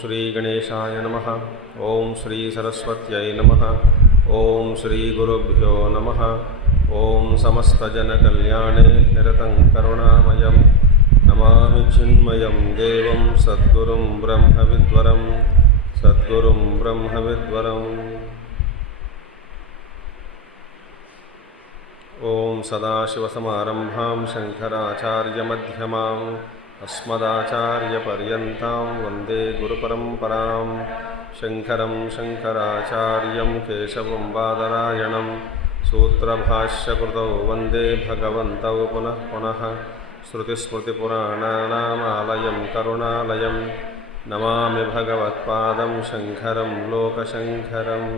श्री गणेशाय नमः। ओम श्री सरस्वत्यै नमः। ओम श्री गुरुभ्यो नमः। ओम समस्तजनकल्याणे निरतं करुणामयं नमामि चिन्मयं देवं सद्गुरुं ब्रह्मविद्वरं सद्गुरुं ब्रह्मविद्वरम्। ओम सदाशिवसमारम्भां शङ्कराचार्यमध्यमाम् अस्मदाचार्यपर्यन्तां वन्दे गुरुपरम्परां। शङ्करं शङ्कराचार्यं केशवं बादरायणं सूत्रभाष्यकृतौ वन्दे भगवन्तौ पुनः पुनः। श्रुतिस्मृतिपुराणानामालयं करुणालयं नमामि भगवत्पादं शङ्करं लोकशङ्करम्।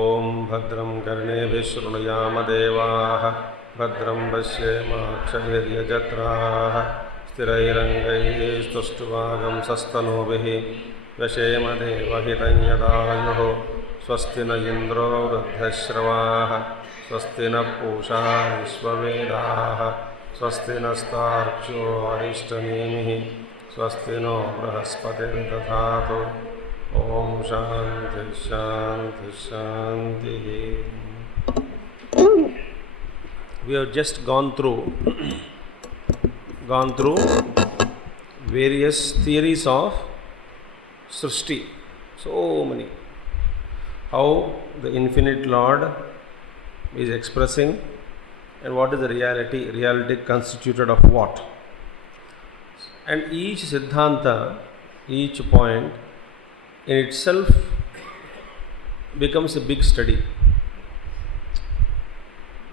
ॐ भद्रं कर्णेभिः शृणुयाम देवाः भद्रं पश्येमाक्षभिर्यजत्राः स्थिरैरङ्गैः स्तुष्टुवागंसस्तनूभिः व्यशेम देवहितं यदायुः। स्वस्ति न इन्द्रो वृद्धश्रवाः स्वस्ति न पूषा विश्ववेदाः स्वस्ति नस्तार्क्ष्यो अरिष्टनेमिः स्वस्ति नो बृहस्पतिर्दधातु। ॐ शान्ति शान्ति शान्तिः। We have just gone through various theories of Srishti, so many. How the infinite Lord is expressing and what is the reality, reality constituted of what. And each Siddhanta, each point in itself becomes a big study.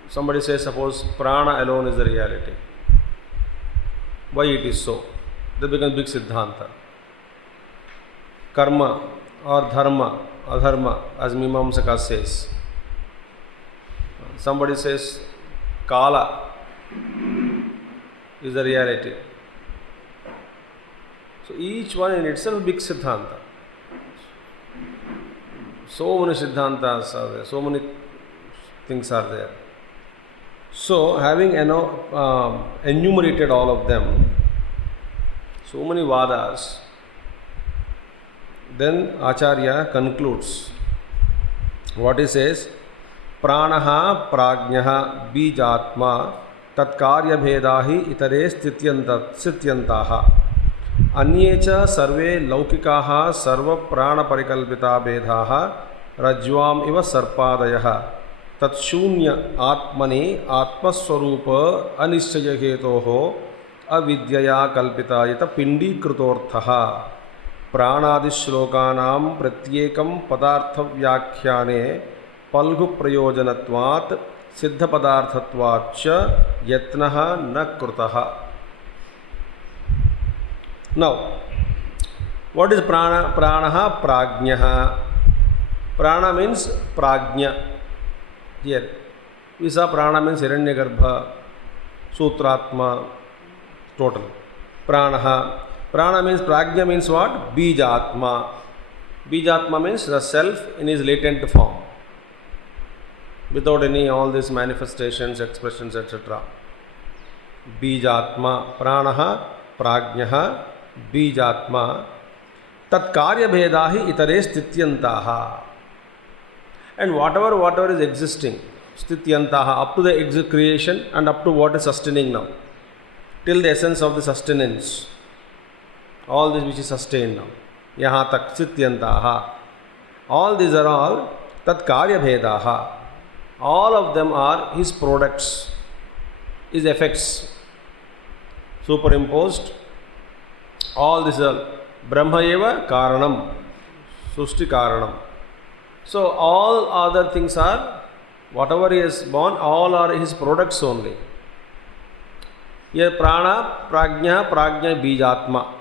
Somebody says, suppose prana alone is the reality. Why it is so? That becomes big Siddhanta. Karma or dharma, adharma, as Mimamsaka says. Somebody says, Kala is the reality. So each one in itself big Siddhanta. So many Siddhantas are there, so many things are there. So, having enumerated all of them, so many vadas, then Acharya concludes what he says: Pranaha prajnaha bijatma tatkarya bhedahi itare stityantaha anyecha sarve laukikaha sarva prana parikalpita bhedaha rajvam iva sarpadayaha तत्शून्य आत्मने आत्मस्वरूप अनिश्चय हेतोः अविद्यया कल्पितायत पिंडीकृतोऽर्थः प्राणादिश्लोकानां प्रत्येकं पदार्थव्याख्याने पल्गुप्रयोजनत्वात् सिद्धपदार्थत्वाच्च यत्नः न कृतः. Now, what is prana? Pranaha prajnaha. Prana means prajna. Here, we saw prana means Hiranyagarbha, Sutratma, total. Pranaha. Prana means prajna means what? Bijatma. Bijatma means the self in his latent form, without any all these manifestations, expressions, etc. Bijatma. Pranaha, prajnaha, Bijatma. Tat karya bhedahi itare stityantaha. And whatever is existing, stityantaha, up to the creation and up to what is sustaining now, till the essence of the sustenance, all this which is sustained now, yaha tak stityantaha, all these are all tat karya bhedaha, all of them are his products, his effects, superimposed. All these are Brahma eva karanam, Srushti Karanam. So all other things are, whatever he has born, all are his products only. Here prana, prajna, bijatma.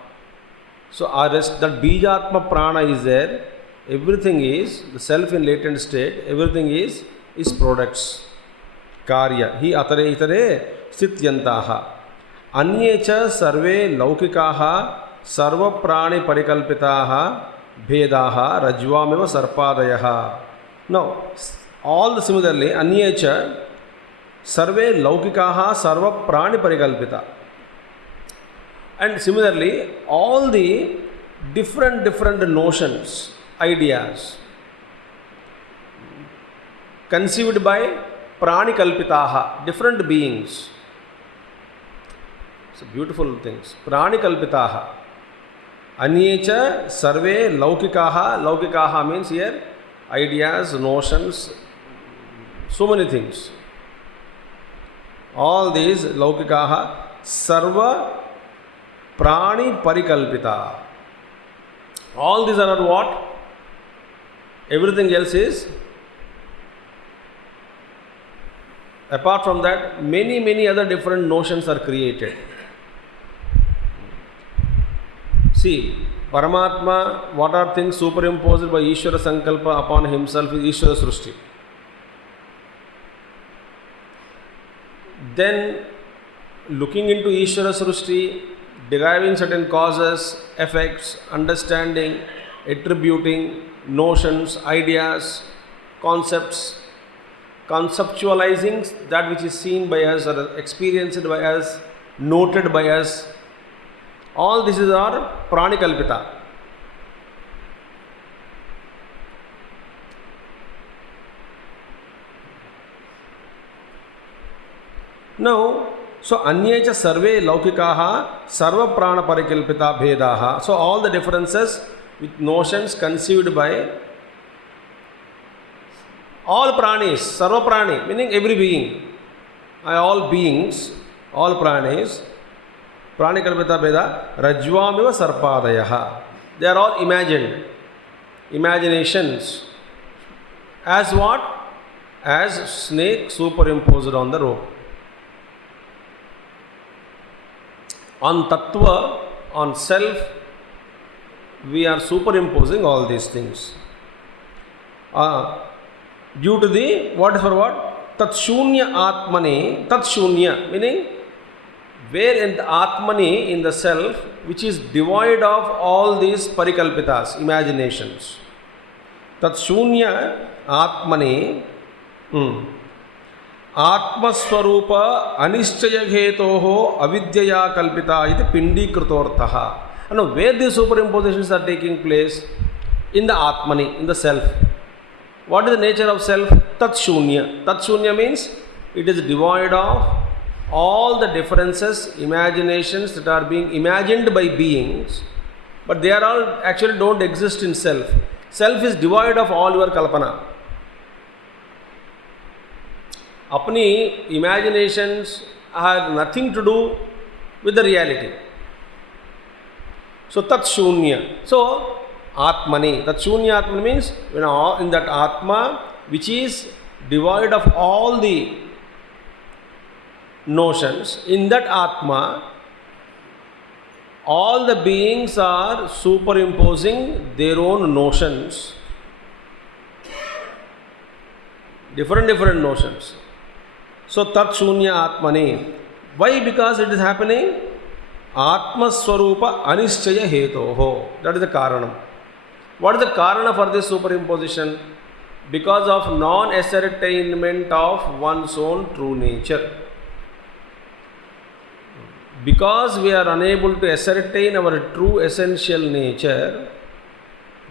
So our rest, that bijatma prana is there. Everything is, the self in latent state, everything is products. Karya. Hi atare itare sthityantaha. Anyecha sarve laukikaha sarva prani parikalpitaha bhedaha rajvameva sarpadayaha. Now, all similarly, anyecha sarve laukikaha sarva prani parikalpita. And similarly, all the different notions, ideas conceived by prani kalpitaha, different beings. So beautiful things. Prani kalpitaha. Anyecha sarve laukikaha. Laukikaha means here ideas, notions, so many things. All these laukikaha sarva prani parikalpita. All these are not what? Everything else is. Apart from that, many other different notions are created. See, Paramatma, what are things superimposed by Ishvara Sankalpa upon himself is Ishvara Srushti. Then, looking into Ishvara Srushti, deriving certain causes, effects, understanding, attributing, notions, ideas, concepts, conceptualizing that which is seen by us or experienced by us, noted by us. All this is our pranikalpita. Now, so anyecha sarve laukikaha sarva prana parikalpita bhedaha. So all the differences with notions conceived by all pranis, sarva prani, meaning every being, all beings, all pranis, prani kalpita bheda, rajvameva sarpadayaha. They are all imagined, imaginations. As what? As snake superimposed on the rope. On tattva, on self, we are superimposing all these things. Due to the, what is for what? Tat shunya atmani, tat shunya, meaning where in the atmani, in the self, which is devoid of all these parikalpitas, imaginations. Tat shunya atmani, Atmaswarupa Anishchaya Hetoho Avidyaya Kalpita iti Pindi Krutortaha. And where these superimpositions are taking place? In the Atmani, in the self. What is the nature of self? Tat Shunya. Tat Shunya means it is devoid of all the differences, imaginations that are being imagined by beings, but they are all actually don't exist in self. Self is devoid of all your kalpana. Apni imaginations have nothing to do with the reality. So tat shunya. So atmani. Tat shunya atmani means in that atma which is devoid of all the notions, in that atma all the beings are superimposing their own notions, different notions. So tat shunya atmani. Why? Because it is happening atma swarupa anishchaya hetoho. That is the karanam. What is the karana for this superimposition? Because of non-ascertainment of one's own true nature. Because we are unable to ascertain our true essential nature,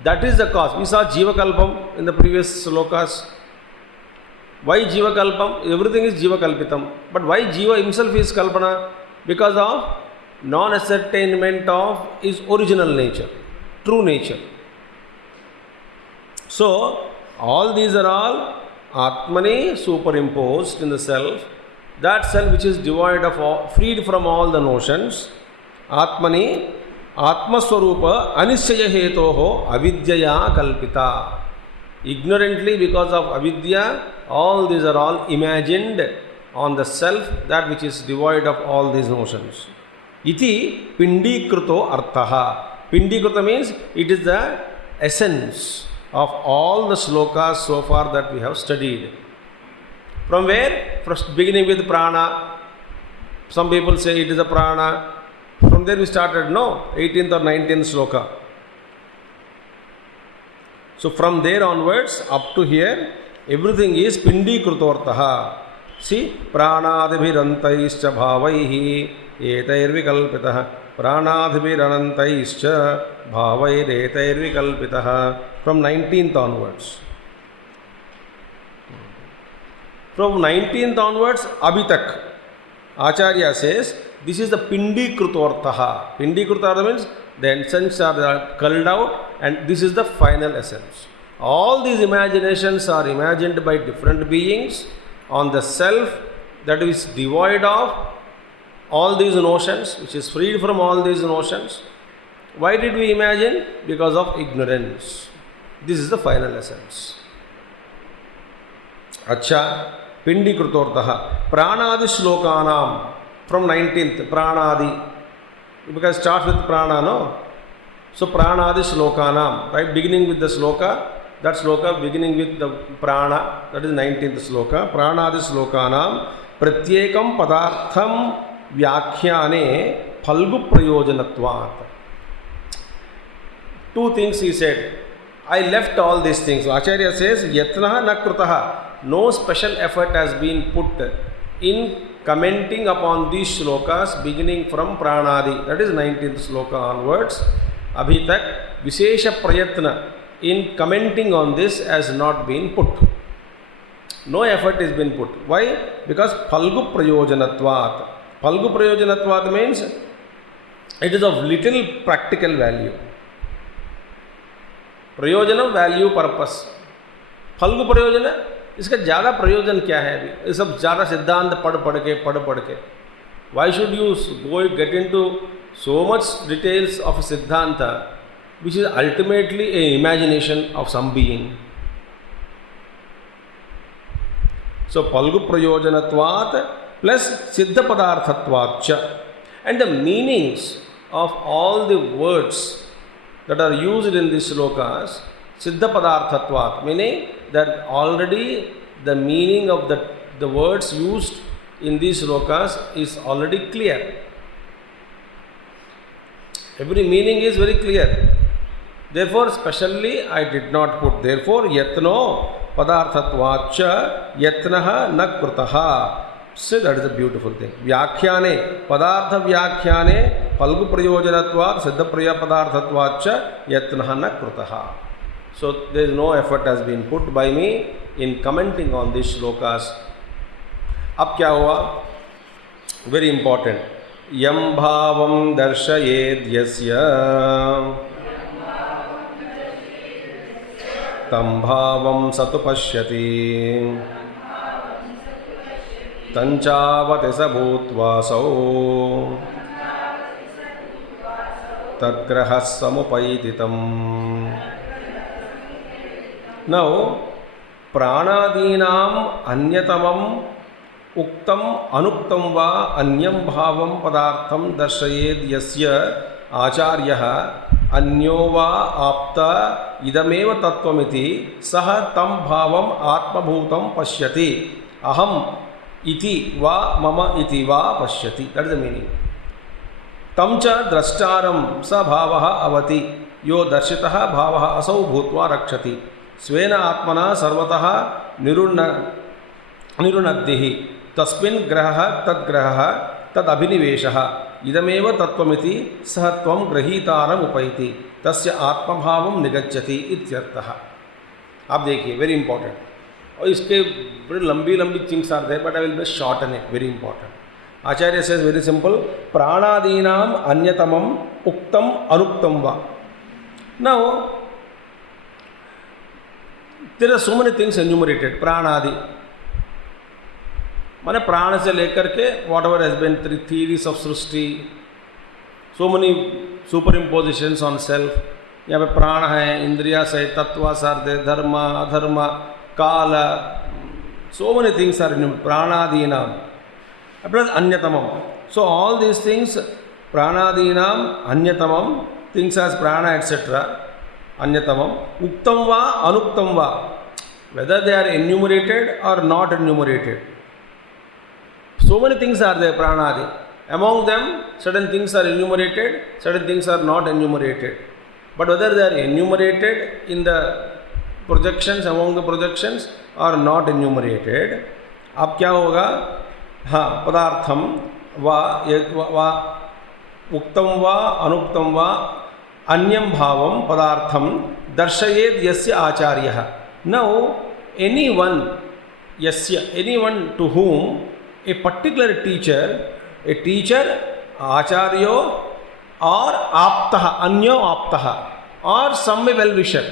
that is the cause. We saw Jiva Kalpam in the previous slokas. Why Jiva Kalpam? Everything is Jiva Kalpitam. But why Jiva himself is Kalpana? Because of non-ascertainment of his original nature, true nature. So, all these are all Atmani superimposed in the self. That self which is devoid of all, freed from all the notions, Atmani Atmaswarupa anisya hetoho avidyaya kalpita. Ignorantly, because of avidya, all these are all imagined on the self, that which is devoid of all these notions. Iti pindikruto arthaha. Pindikruta means it is the essence of all the slokas so far that we have studied. From where? From beginning with prana. Some people say it is a prana. From there we started, no, 18th or 19th sloka. So from there onwards up to here, everything is pindikrutortaha. See, pranadibhirantaischa bhavaihi etairvikalpitaha. Pranadibhiranantaischa bhavairetairvikalpitaha. From 19th onwards. From 19th onwards, abhitak. Acharya says, this is the pindikrutortaha. Pindikrutortaha means the essence are culled out, and this is the final essence. All these imaginations are imagined by different beings on the self that is devoid of all these notions, which is freed from all these notions. Why did we imagine? Because of ignorance. This is the final essence. Acha, pindikrutortaha. Pranadi shlokanam. From 19th, pranadi. Because it starts with prana, no? So pranadi shlokanam, right? Beginning with the sloka, that sloka beginning with the prana, that is 19th sloka. Pranadi shlokanam pratyekam padartham vyakhyane phalgu prayojanatvat. Two things he said. I left all these things. So Acharya says, yatnaha na krutaha. No special effort has been put in commenting upon these shlokas beginning from pranadi, that is 19th sloka onwards. Abhitak vishesha prayatna in commenting on this has not been put. No effort has been put. Why? Because phalgu prayojanatvat. Phalgu prayojanatvat means it is of little practical value. Prayojana, value, purpose. Phalgu prayojana, इसका ज़्यादा प्रयोजन क्या है अभी? ये सब ज़्यादा सिद्धांत पढ़ पढ़ के Why should you get into so much details of a siddhanta which is ultimately a imagination of some being? So phalgu prayojanatvat plus siddha padarthatvat cha. And the meanings of all the words that are used in these slokas, siddha padarthatvat, meaning that already the meaning of the words used in these slokas is already clear. Every meaning is very clear. Therefore, specially I did not put. Therefore, yatno padarthatvacha yatnaha na krutaha. So that is a beautiful thing. Vyakhyane, padartha vyakhyane, phalgu prayojanatvat, siddha praya padarthatvacha yatnaha na krutaha. So there is no effort has been put by me in commenting on these shlokas. अब क्या हुआ? Very important. Yam bhavam darshayed yasya tam bhavam satu pashyati tanchavati sabhutvaso tadgrahas samupaititam. Now, pranadinam anyatamam uktam anuktam va anyam bhavam padartham darshayed yasya acharyaha अन्यो वा आप्ता इदमेव तत्त्वमिति सह तम भावम आत्मभूतं पश्यति अहम इति वा मम इति वा पश्यति. That is the meaning. तम च द्रष्टारं स भावः अवति यो दर्शितः भावः असौ भूत्वा रक्षति स्वेन आत्मना सर्वतः निरुणद्धिः तस्मिन् ग्रहः तद्ग्रहः तदभिनिवेशः इदमेव तत्त्वमिति सह त्वं गृहीतारम् उपैति तस्य आत्मभावं निगच्छति इत्यर्थः. आप देखिए, वेरी इंपॉर्टेंट. और इसके बड़ी लंबी लंबी things are there, but I will be shorten it. Very important. Acharya says very simple. प्राणादीनाम अन्यतमम उक्तम अनुक्तम वा. Now there are so many things enumerated. प्राणादि माने प्राण से लेकर के whatever has been theories of सृष्टि, so many superimpositions on self. यहाँ पे प्राण है, इंद्रिया से, तत्व सर्दे, धर्म अधर्म, काल, so many things are in pranadinam plus anyatamam. So all these things, pranadinam, anyatamam, things as prana etc. Anyatamam, uktam va, anuktam va, whether they are enumerated or not enumerated. So many things are there, pranadi. Among them, certain things are enumerated, certain things are not enumerated. But whether they are enumerated in the projections, among the projections, or not enumerated, अब क्या होगा? हाँ, पदार्थम वा उक्तम वा अनुक्तम वा अन्यम भावम पदार्थम दर्शयेद यस्य आचार्यः. Now, anyone to whom a particular teacher, acharyo or aptah, अन्यो aptah, और some well-wisher,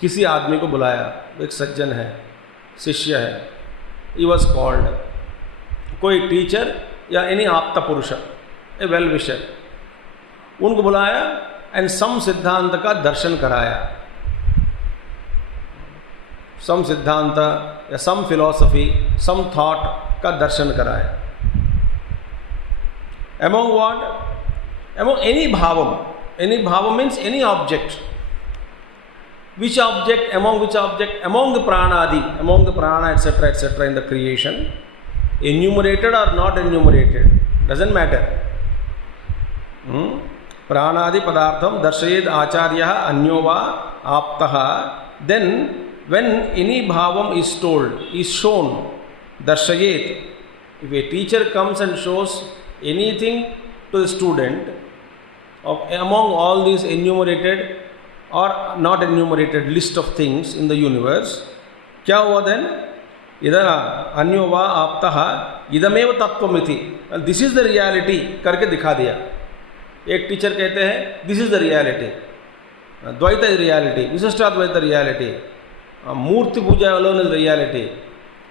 किसी आदमी को बुलाया, एक सज्जन है, शिष्य है, he was called, कोई टीचर या एनी आप्ता पुरुष, ए वेल-विशर, उनको बुलाया एंड सम सिद्धांत का दर्शन कराया, सम सिद्धांत या सम फिलॉसफी, सम थॉट का दर्शन कराया. Among what? Among any bhavam. Any bhavam means any object. Which object? Among which object? Among the pranadi, among the prana etc. etc. in the creation, enumerated or not enumerated, doesn't matter. Pranadi padartham darshayed acharya anyo va aptaha. Then when any bhavam is told, is shown, darshayed, if a teacher comes and shows anything to the student of among all these enumerated or not enumerated list of things in the universe, क्या हुआ then? इधर अन्यो वा आपतः इदमेव तत्वमिति, this is the reality करके दिखा दिया. एक टीचर कहते हैं this is the reality, Dvaita is reality, Vishishtadvaita reality, murti puja alone is reality,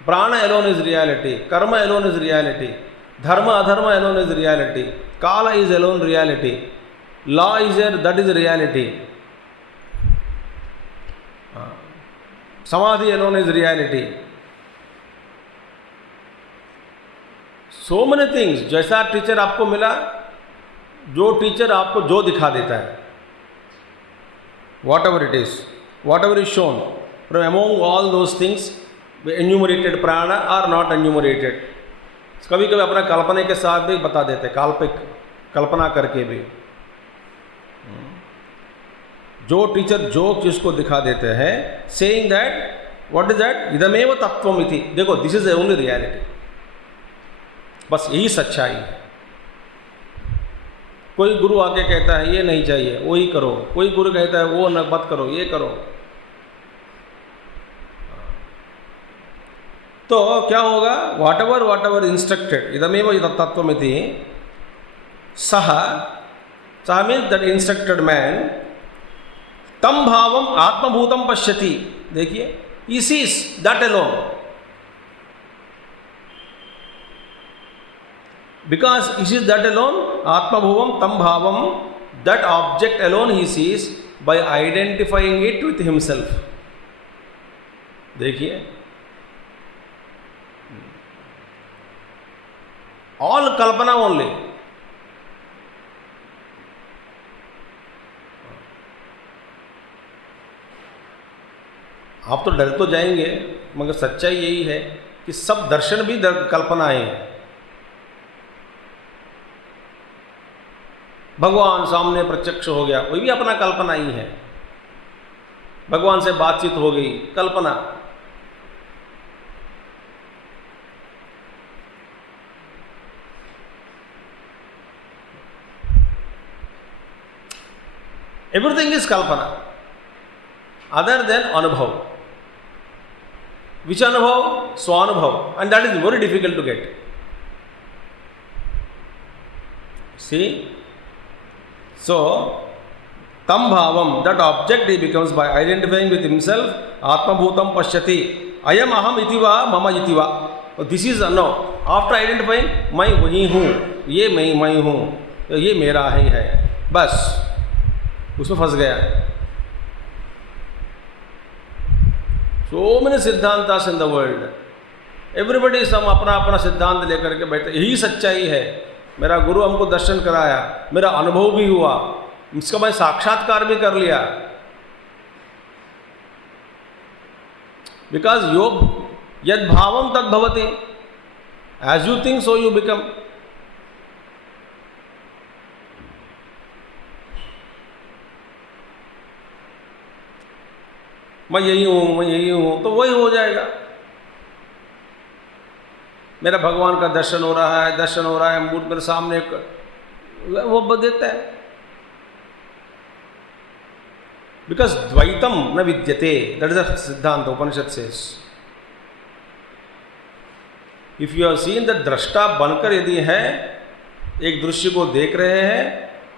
prana alone is reality, karma alone is reality, dharma adharma alone is reality, kala is alone reality, law is there, that is reality, samadhi alone is reality. So many things. जैसा teacher आपको मिला, जो teacher आपको जो दिखा देता है, whatever it is, whatever is shown, from among all those things, enumerated prana or not enumerated. कभी कभी अपना कल्पना के साथ भी बता देते, काल्पनिक कल्पना करके भी. जो टीचर जो चीज को दिखा देते हैं, saying that what is that, इदमेव तत्वमिति, देखो this is the only reality, बस यही सच्चाई है. कोई गुरु आके कहता है ये नहीं चाहिए, वही करो, कोई गुरु कहता है वो न मत करो, ये करो. तो क्या होगा? वाट एवर इंस्ट्रक्टेड, इदमेव तत्वमिति, सह मीन्स दैट इंस्ट्रक्टेड मैन तम भावम आत्मभूतम पश्यति. देखिए, he sees that alone, because he sees that alone, atmabhuvam tam bhavam, that object alone he sees by identifying it with himself. देखिए, all कल्पना ओनली. आप तो डर तो जाएंगे, मगर सच्चाई यही है कि सब दर्शन भी कल्पनाएं हैं. भगवान सामने प्रत्यक्ष हो गया, वही भी अपना कल्पना ही है. भगवान से बातचीत हो गई, कल्पना. Everything is kalpana other than anubhav. Which anubhav? Swanubhav, and that is very difficult to get. See, so tam bhavam, that object he becomes by identifying with himself. Atmabhutam pashyati, ayam aham iti va mama iti va. This is no. After identifying, मैं वही हूँ, ये मैं हूँ, ये मेरा ही है, बस उसमें फंस गया। सो मेनी सिद्धांतास इन द वर्ल्ड, एवरीबडी सब अपना अपना सिद्धांत लेकर के बैठे, यही सच्चाई है, मेरा गुरु हमको दर्शन कराया, मेरा अनुभव भी हुआ, इसका मैं साक्षात्कार भी कर लिया। बिकॉज योग यद भावम तद भवति, as you think so you become. मैं यही हूं, मैं यही हूं, तो वही हो जाएगा। मेरा भगवान का दर्शन हो रहा है, दर्शन हो रहा है, मूर्त मेरे सामने वो देता है। बिकॉज द्वैतम न विद्यते, दैट इज अ सिद्धांत Upanishad says. If you have seen the दृष्टा बनकर यदि है, एक दृश्य को देख रहे हैं,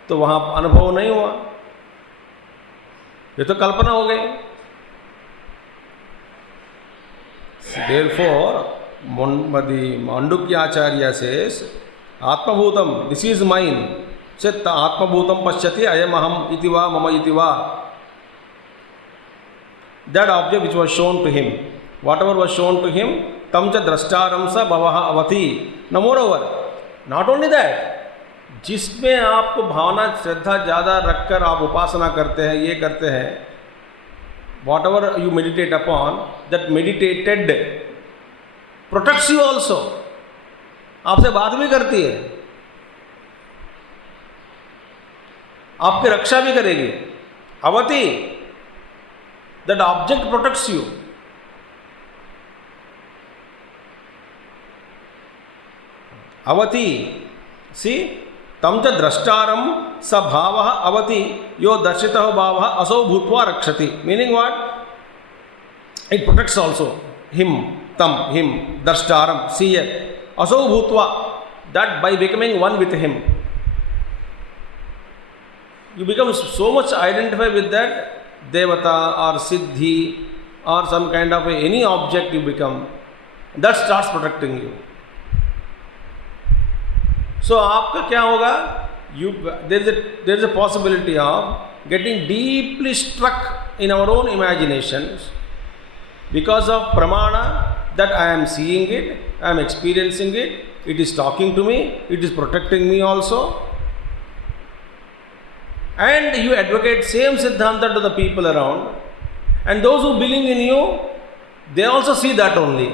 तो वहां अनुभव नहीं हुआ, ये तो कल्पना हो गई। Therefore, Māṇḍukya Acharya says, Atmabhutam, this is mine. Said Atmabhutam Pashyati Ayamaham Itiva Mama Itiva. That object which was shown to him, whatever was shown to him, Tamcha Drashtaramsa Bhavaha Avati. Now moreover, not only that, जिसमें आपको भावना श्रद्धा ज़्यादा रखकर आप उपासना करते हैं, ये करते हैं, whatever you meditate upon, that meditated protects you also. आपसे बात भी करती है, आपकी रक्षा भी करेगी. अवति, that object protects you. अवति, see, तम च द्रष्टारम स भावः अवति यो दर्शितः भावः असौ भूत्वा रक्षति. Meaning what? It protects also him, तम, हिम, द्रष्टारम, सीयर, असौ भूत्वा, that by becoming one with him, you become so much identified with that devata or siddhi or some kind of any object you become, that starts protecting you. So आपका क्या होगा? There is a possibility of getting deeply struck in our own imaginations because of pramana, that I am seeing it, I am experiencing it, it is talking to me, it is protecting me also. And you advocate same siddhanta to the people around, and those who believe in you, they also see that only.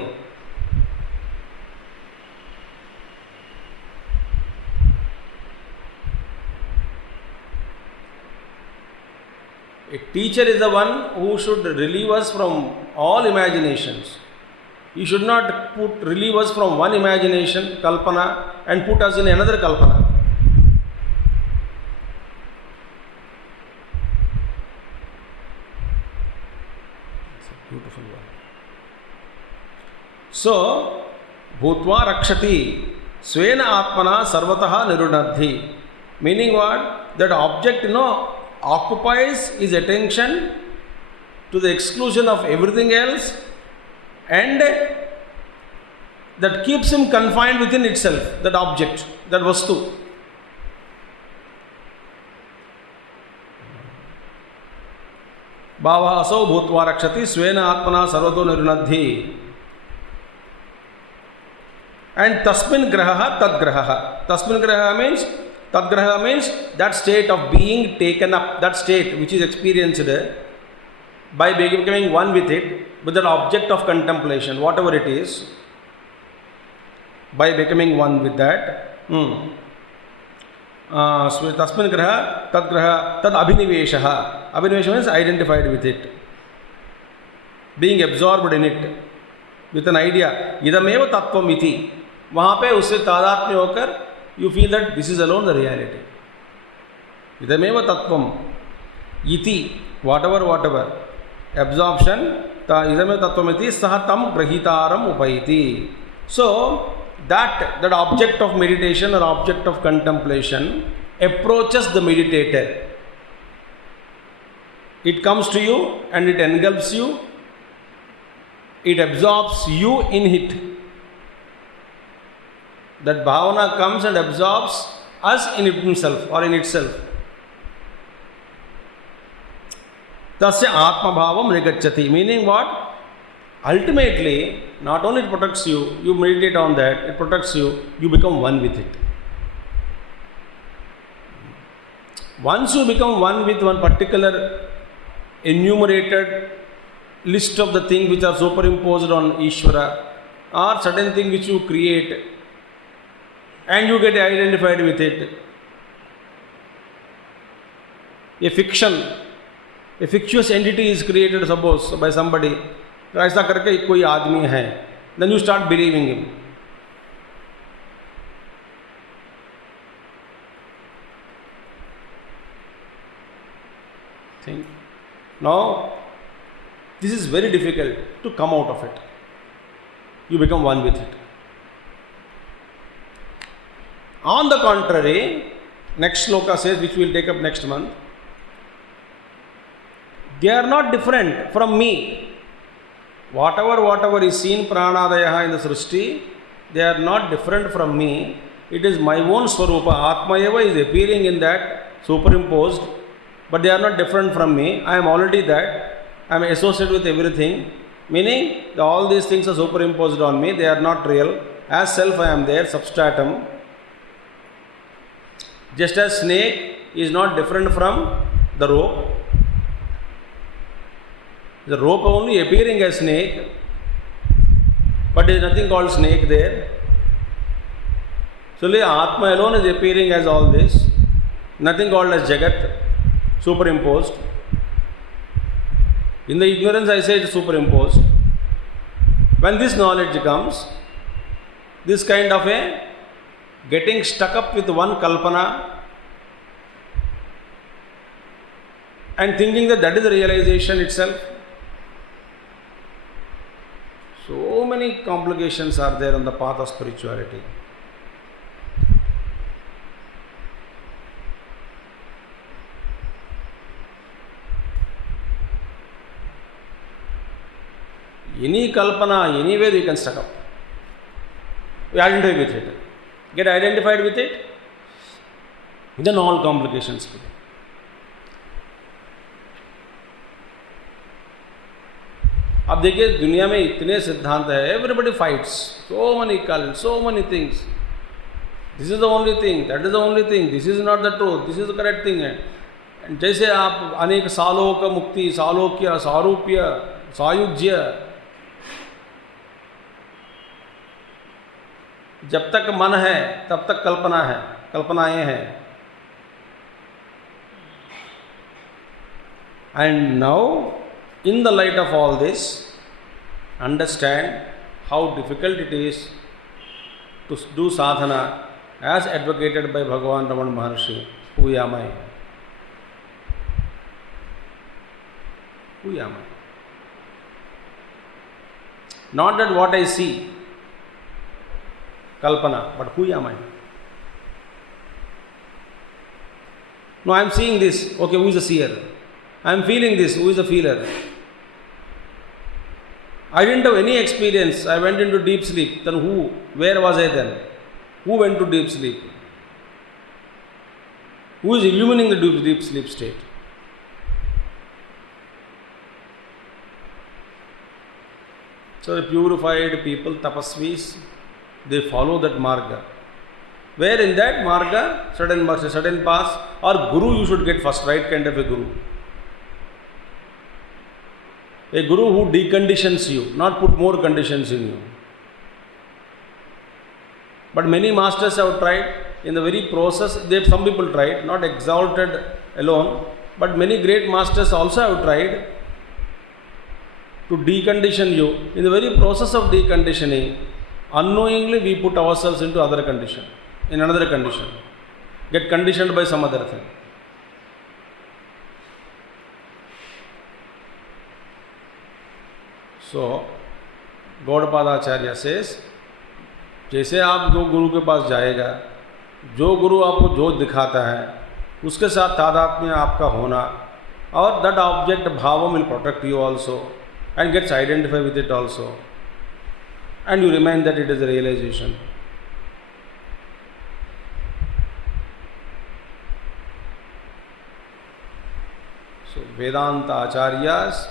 A teacher is the one who should relieve us from all imaginations. He should not relieve us from one imagination, kalpana, and put us in another kalpana. It's a beautiful one. So, bhutva rakshati, svena atmana sarvataha nirunadhi. Meaning what? That object, occupies his attention to the exclusion of everything else, and that keeps him confined within itself, that object, that vastu. Bhava asau bhutva rakshati svena atmana sarvato nirunadhi. And tasmin graha tad graha. Tasmin graha means, Tadgraha means that state of being taken up, that state which is experienced by becoming one with it, with that object of contemplation, whatever it is, by becoming one with that. Tasmin graha, tadgraha, tad abhiniveshaha. Abhinivesha means identified with it, being absorbed in it, with an idea. Idameva tattvam iti. वहाँ पे उससे तादात्म्य होकर you feel that this is alone the reality. Idameva tattvam iti, whatever, absorption, idameva tattvam iti saha tam grahitaram upaiti. So, that object of meditation or object of contemplation approaches the meditator. It comes to you and it engulfs you, it absorbs you in it. That bhavana comes and absorbs us in himself or in itself. Tasya atma bhavam nigacchati. Meaning what? Ultimately, not only it protects you, you meditate on that, it protects you, you become one with it. Once you become one with one particular enumerated list of the things which are superimposed on Ishvara, or certain thing which you create, and you get identified with it. A fiction, a fictitious entity is created, suppose, by somebody. ऐसा करके कोई आदमी है, then you start believing him. Think. Now, this is very difficult to come out of it. You become one with it. On the contrary, next Śloka says, which we will take up next month, they are not different from me. Whatever is seen pranadayaha in the Srishti, they are not different from me. It is my own Swarupa. Atma eva is appearing in that, superimposed, but they are not different from me. I am already that. I am associated with everything. Meaning, all these things are superimposed on me. They are not real. As self I am there, substratum. Just as snake is not different from the rope. The rope only appearing as snake, but there is nothing called snake there. So, Atma alone is appearing as all this, nothing called as Jagat, superimposed. In the ignorance I say it is superimposed. When this knowledge comes, this kind of a getting stuck up with one kalpana and thinking that that is the realization itself. So many complications are there on the path of spirituality. Any kalpana, any way you can stuck up. We identify with it. Get identified with it, then all complications begin. अब देखिए दुनिया में इतने सिद्धांत है, everybody fights, so money cult, so money things. This is the only thing, that is the only thing, this is not the truth, this is the correct thing है. जैसे आप अनेक सालों का मुक्ति, सालोक्य, सारूप्य, सायुज्य, जब तक मन है तब तक कल्पना है, कल्पनाएं हैं. And now in the light of all this, understand how difficult it is to do sadhana as advocated by Bhagavan Ramana Maharshi. Who am I? Who am I? Not that what I see, kalpana, but who am I? No, I am seeing this. Okay, who is the seer? I am feeling this. Who is the feeler? I didn't have any experience. I went into deep sleep. Then who? Where was I then? Who went to deep sleep? Who is illumining the deep sleep state? So the purified people, tapasvis, they follow that marga. Where in that marga, certain paths, or guru you should get first, right kind of a guru. A guru who deconditions you, not put more conditions in you. But many masters have tried in the very process. Some people tried, not exalted alone, but many great masters also have tried to decondition you. In the very process of deconditioning, unknowingly we put ourselves into other condition, in another condition, get conditioned by some other thing. So, Gaudapadacharya says, जैसे आप जो गुरु के पास जाएगा, जो गुरु आपको जो दिखाता है, उसके साथ तादात्म्य आपका होना, और that object bhavam will protect you also, and gets identified with it also, and you remind that it is a realization. Vedanta Acharyas,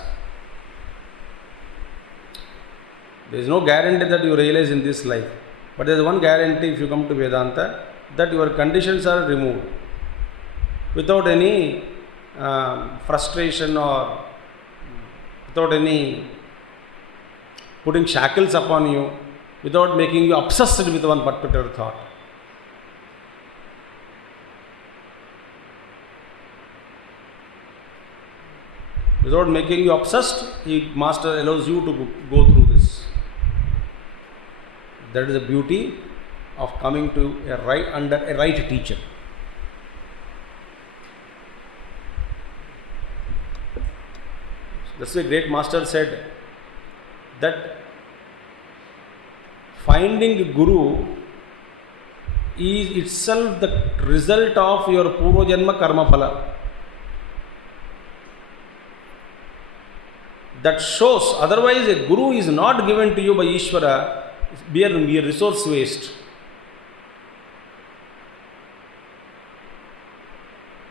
there is no guarantee that you realize in this life. But there is one guarantee if you come to Vedanta, that your conditions are removed without any frustration or without any putting shackles upon you, without making you obsessed with one particular thought. Without making you obsessed, Master allows you to go through this. That is the beauty of coming to under a right teacher. That's why great Master said that finding Guru is itself the result of your Purva Janma Karma Phala. That shows, otherwise a Guru is not given to you by Ishvara, be a resource waste.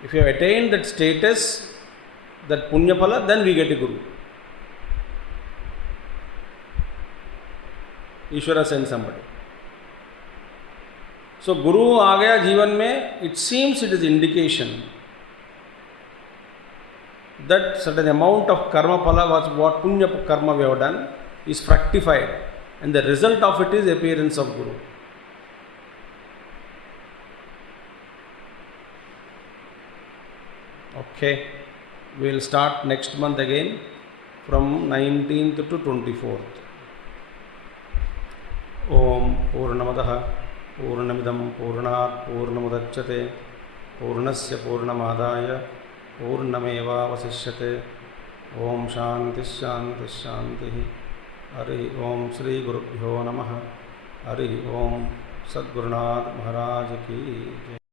If you have attained that status, that Punya Phala, then we get a Guru. Ishvara sends somebody. So Guru aa gaya जीवन में, it seems it is indication that certain amount of karma phala, what punya karma we have done, is fructified, and the result of it is appearance of Guru. Okay, we will start next month again from 19th to 24th. Om Purnamadaha Purnamidam Purnat Purnamudachyate Purnasya Purnamadaya Purnameva Vasishyate. Om Shanti Shanti Shanti. Hari Om Shri Gurubhyo Namaha. Hari Om Sadgurunath Maharaj Ki Jai.